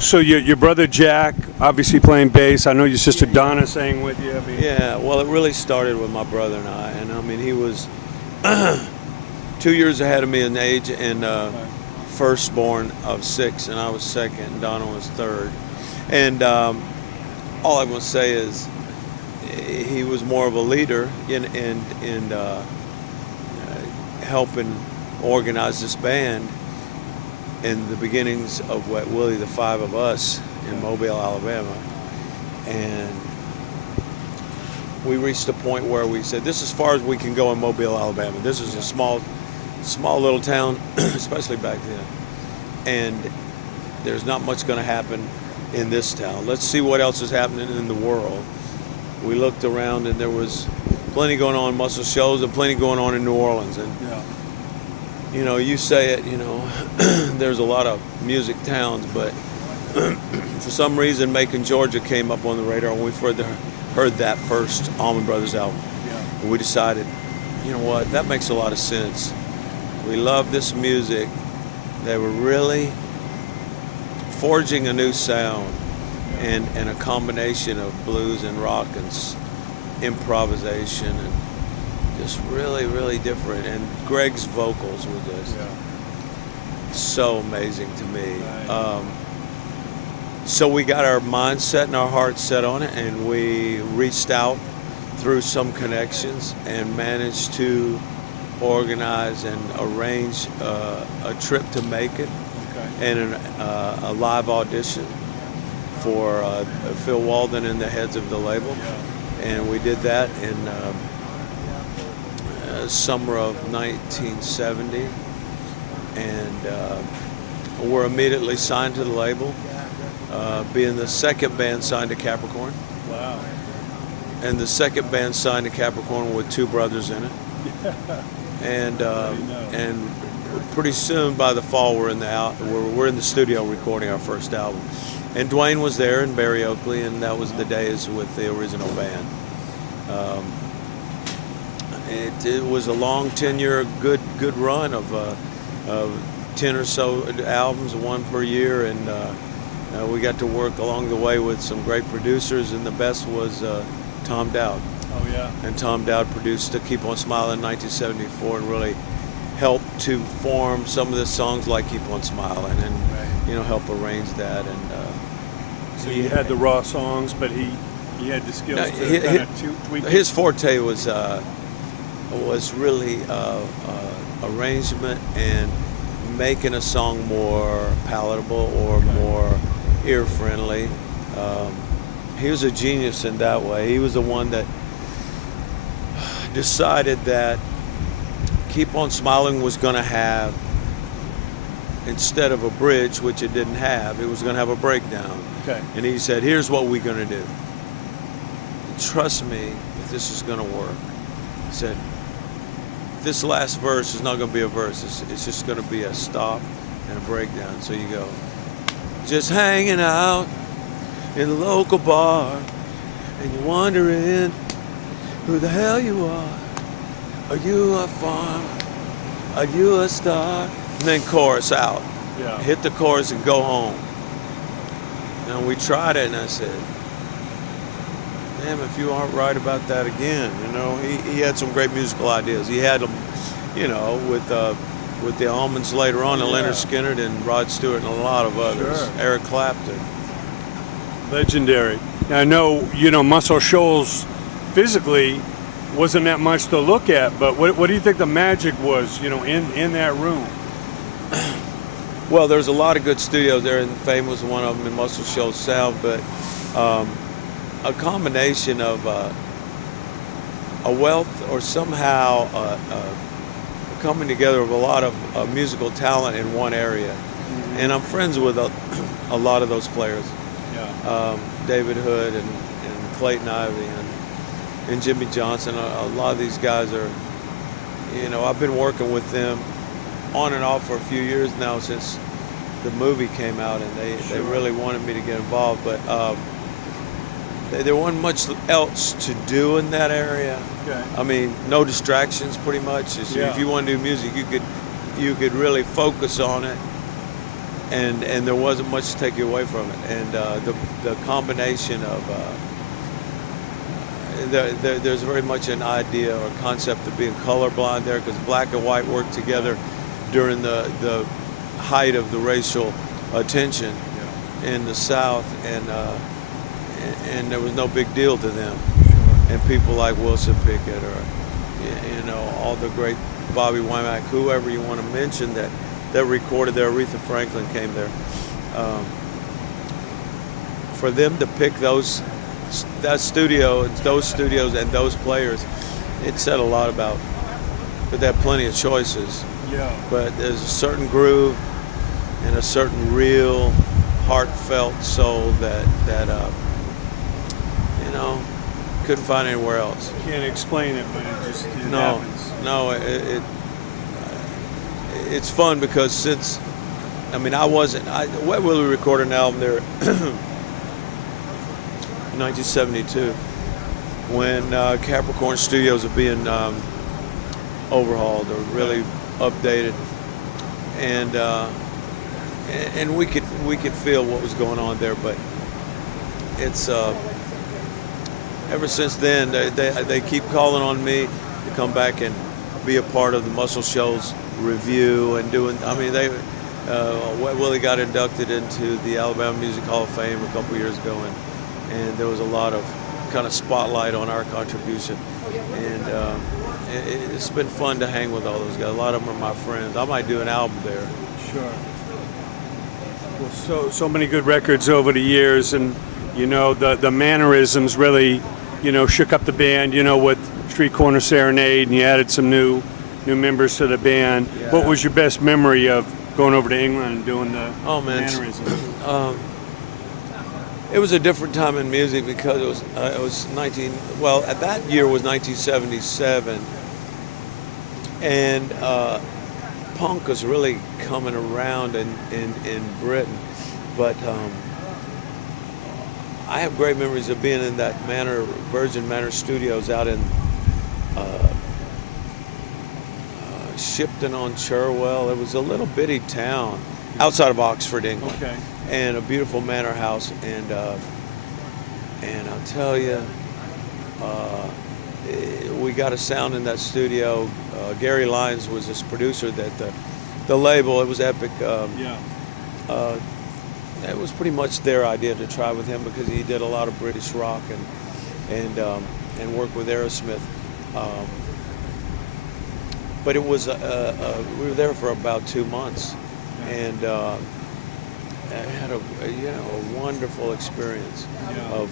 So your brother Jack, obviously playing bass. I know your sister Donna sang with you. I mean, Yeah, well, it really started with my brother and I. And I mean, he was 2 years ahead of me in age, and firstborn of 6, and I was second, and Donna was third. And all I want to say is he was more of a leader in helping organize this band in the beginnings of Wet Willie, the 5 of us in Mobile, Alabama. And we reached a point where we said, this is as far as we can go in Mobile, Alabama. This is a small little town, especially back then. And there's not much going to happen in this town. Let's see what else is happening in the world. We looked around, and there was plenty going on in Muscle Shoals and plenty going on in New Orleans. And you know, you say it, you know, there's a lot of music towns, but for some reason, Macon, Georgia came up on the radar when we heard that first Allman Brothers album. And we decided, you know what, that makes a lot of sense. We love this music. They were really forging a new sound and a combination of blues and rock and improvisation and just really, really different. And Greg's vocals were just so amazing to me. So we got our mindset and our heart set on it, and we reached out through some connections and managed to organize and arrange a trip to Macon and a live audition for Phil Walden and the heads of the label. And we did that in summer of 1970, and we're immediately signed to the label, being the second band signed to Capricorn. Wow. And the second band signed to Capricorn with 2 brothers in it. And pretty soon, by the fall, we're in the studio recording our first album. And Dwayne was there, and Barry Oakley, and that was the days with the original band. It was a long 10-year good run of 10 or so albums, 1 per year, and we got to work along the way with some great producers, and the best was Tom Dowd. Oh yeah. And Tom Dowd produced Keep On Smiling in 1974 and really helped to form some of the songs like Keep On Smiling and you know, help arrange that. And so you had the raw songs, but he had the skills to kind of tweak it. His forte was really arrangement and making a song more palatable or more ear-friendly. He was a genius in that way. He was the one that decided that Keep On Smiling was going to have, instead of a bridge, which it didn't have, it was going to have a breakdown. Okay. And he said, here's what we're going to do. Trust me that this is going to work. He said, this last verse is not going to be a verse. It's just going to be a stop and a breakdown. So you go, just hanging out in the local bar, and you're wondering who the hell you are. Are you a farmer? Are you a star? And then chorus out. Yeah. Hit the chorus and go home. And we tried it, and I said, damn, if you aren't right about that again. You know, he had some great musical ideas. He had them, you know, with the Almonds later on, and Leonard Skinner and Rod Stewart and a lot of others. Sure. Eric Clapton. Legendary. Now, I know, you know, Muscle Shoals physically wasn't that much to look at, but what do you think the magic was, you know, in that room? Well, there's a lot of good studios there, and Fame was one of them, and Muscle Shoals Sound, but a combination of a wealth or somehow coming together of a lot of musical talent in one area. Mm-hmm. And I'm friends with a lot of those players. Yeah. David Hood and Clayton Ivey and Jimmy Johnson. A lot of these guys are, you know, I've been working with them on and off for a few years now since the movie came out, and they really wanted me to get involved, but there wasn't much else to do in that area. Okay. I mean, no distractions pretty much. If you want to do music, you could really focus on it. and there wasn't much to take you away from it. And the combination of there's very much an idea or concept of being colorblind there, because black and white worked together during the height of the racial tension in the South, and there was no big deal to them. And people like Wilson Pickett, or all the great Bobby Womack, whoever you want to mention that recorded there. Aretha Franklin came there. For them to pick those studios and those players, it said a lot about. But they had plenty of choices. Yeah. But there's a certain groove and a certain real heartfelt soul that couldn't find anywhere else. Can't explain it, but it happens. No, it's fun because since, Wet Willie recorded an album there in 1972 when Capricorn Studios were being overhauled or really updated, and we could feel what was going on there. But it's ever since then they keep calling on me to come back and be a part of the Muscle Shoals review and doing. Wet Willie got inducted into the Alabama Music Hall of Fame a couple years ago, and there was a lot of kind of spotlight on our contribution, and it's been fun to hang with all those guys. A lot of them are my friends. I might do an album there. Sure. Well, so many good records over the years, and the mannerisms really shook up the band, with Street Corner Serenade, and you added some new members to the band. Yeah. What was your best memory of going over to England and doing the mannerisms? It was a different time in music because it was at that year was 1977, and punk was really coming around in Britain, but I have great memories of being in that Virgin Manor Studios out in Shipton on Cherwell. It was a little bitty town outside of Oxford, England. Okay. And a beautiful manor house, and I'll tell you, we got a sound in that studio. Gary Lyons was this producer that the label, it was Epic. It was pretty much their idea to try with him because he did a lot of British rock and worked with Aerosmith. But it was we were there for about 2 months, and I had a wonderful experience of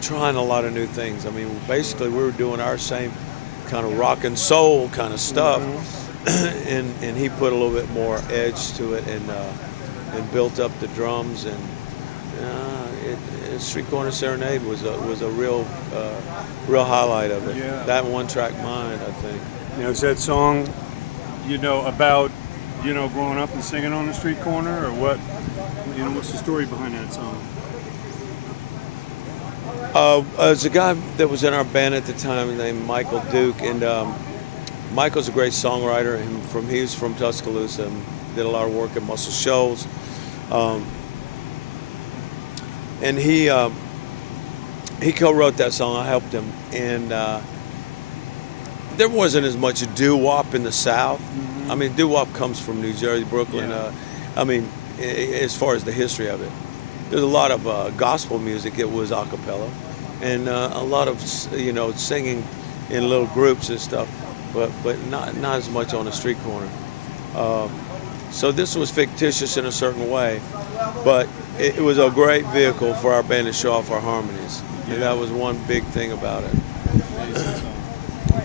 trying a lot of new things. Basically we were doing our same kind of rock and soul kind of stuff, and he put a little bit more edge to it and built up the drums, and Street Corner Serenade was a real highlight of it. Yeah. That One Track Mind, I think. Is that song, about growing up and singing on the street corner, or what? What's the story behind that song? There's a guy that was in our band at the time named Michael Duke, and Michael's a great songwriter. He's from Tuscaloosa and did a lot of work at Muscle Shoals. And he co-wrote that song. I helped him, and there wasn't as much doo-wop in the South. Mm-hmm. Doo-wop comes from New Jersey, Brooklyn. Yeah. As far as the history of it, there's a lot of gospel music. It was a cappella, and a lot of singing in little groups and stuff, but not as much on the street corner. So this was fictitious in a certain way, but it was a great vehicle for our band to show off our harmonies, and that was one big thing about it.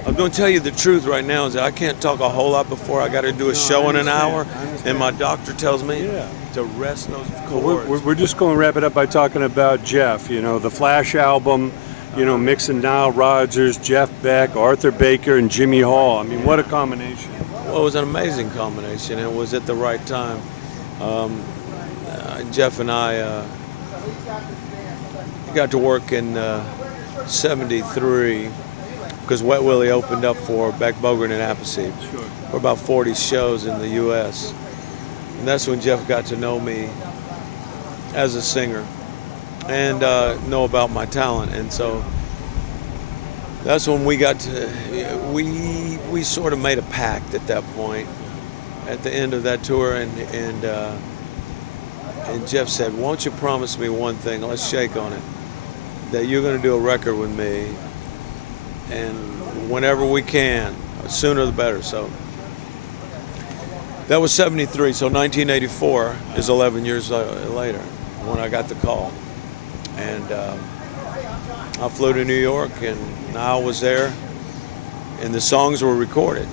I'm going to tell you the truth right now is that I can't talk a whole lot before I got to do a show in an hour, and my doctor tells me to rest those chords. We're just going to wrap it up by talking about Jeff. The Flash album, mixing Nile Rodgers, Jeff Beck, Arthur Baker, and Jimmy Hall. What a combination. Well, it was an amazing combination, and it was at the right time. Jeff and I got to work in '73 because Wet Willie opened up for Beck, Bogert, and Appleseed. Sure. For about 40 shows in the U.S. And that's when Jeff got to know me as a singer and know about my talent. And so that's when we got to, we sort of made a pact at that point, at the end of that tour. And Jeff said, won't you promise me one thing, let's shake on it, that you're going to do a record with me, and whenever we can, sooner the better. So that was 73, so 1984 is 11 years later when I got the call. And I flew to New York, and Niall was there, and the songs were recorded,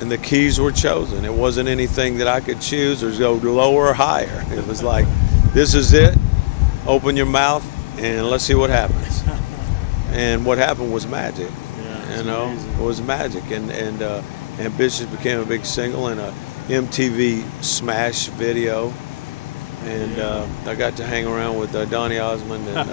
and the keys were chosen. It wasn't anything that I could choose or go lower or higher. It was like, this is it, open your mouth, and let's see what happens. And what happened was magic. Yeah, You know, amazing. it was magic. And Ambitious became a big single and a MTV smash video. And I got to hang around with Donny Osmond and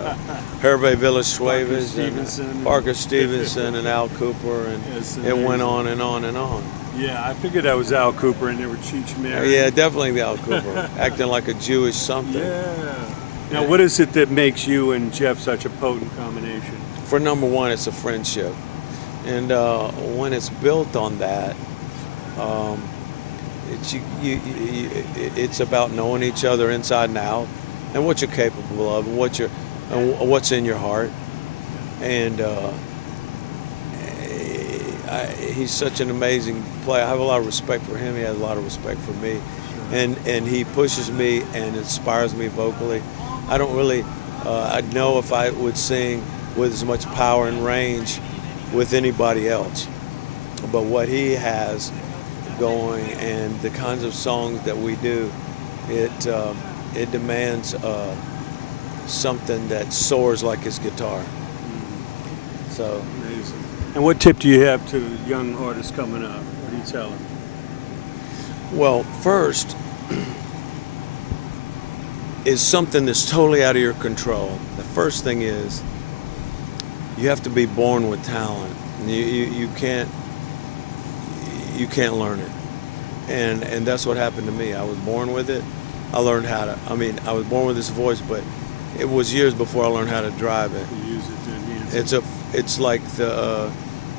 Hervé Villasueves and Parker Stevenson and Al Cooper, and Yes, it went on and on and on. Yeah, I figured that was Al Cooper and they were Cheech Marin. Yeah, definitely the Al Cooper, acting like a Jewish something. Yeah. Now, what is it that makes you and Jeff such a potent combination? For number one, it's a friendship. And when it's built on that, it's about knowing each other inside and out, and what you're capable of, and what's in your heart. And he's such an amazing player. I have a lot of respect for him. He has a lot of respect for me, and he pushes me and inspires me vocally. I don't really know if I would sing with as much power and range with anybody else, but what he has going and the kinds of songs that we do, it demands something that soars like his guitar. So Amazing. And what tip do you have to young artists coming up? What do you tell them? well, first is something that's totally out of your control. The first thing is you have to be born with talent. You can't learn it, and that's what happened to me. I was born with it. I learned how to. I mean, I was born with this voice, but it was years before I learned how to drive it. You use it to enhance it. It's like the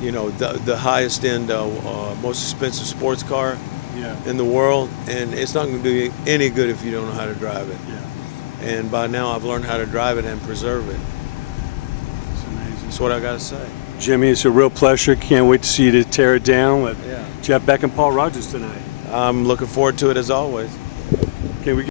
the highest end, most expensive sports car Yeah. in the world, and it's not going to do you any good if you don't know how to drive it. Yeah. And by now, I've learned how to drive it and preserve it. It's amazing. That's what I got to say. Jimmy, it's a real pleasure. Can't wait to see you to tear it down with Yeah. Jeff Beck and Paul Rogers tonight. I'm looking forward to it as always.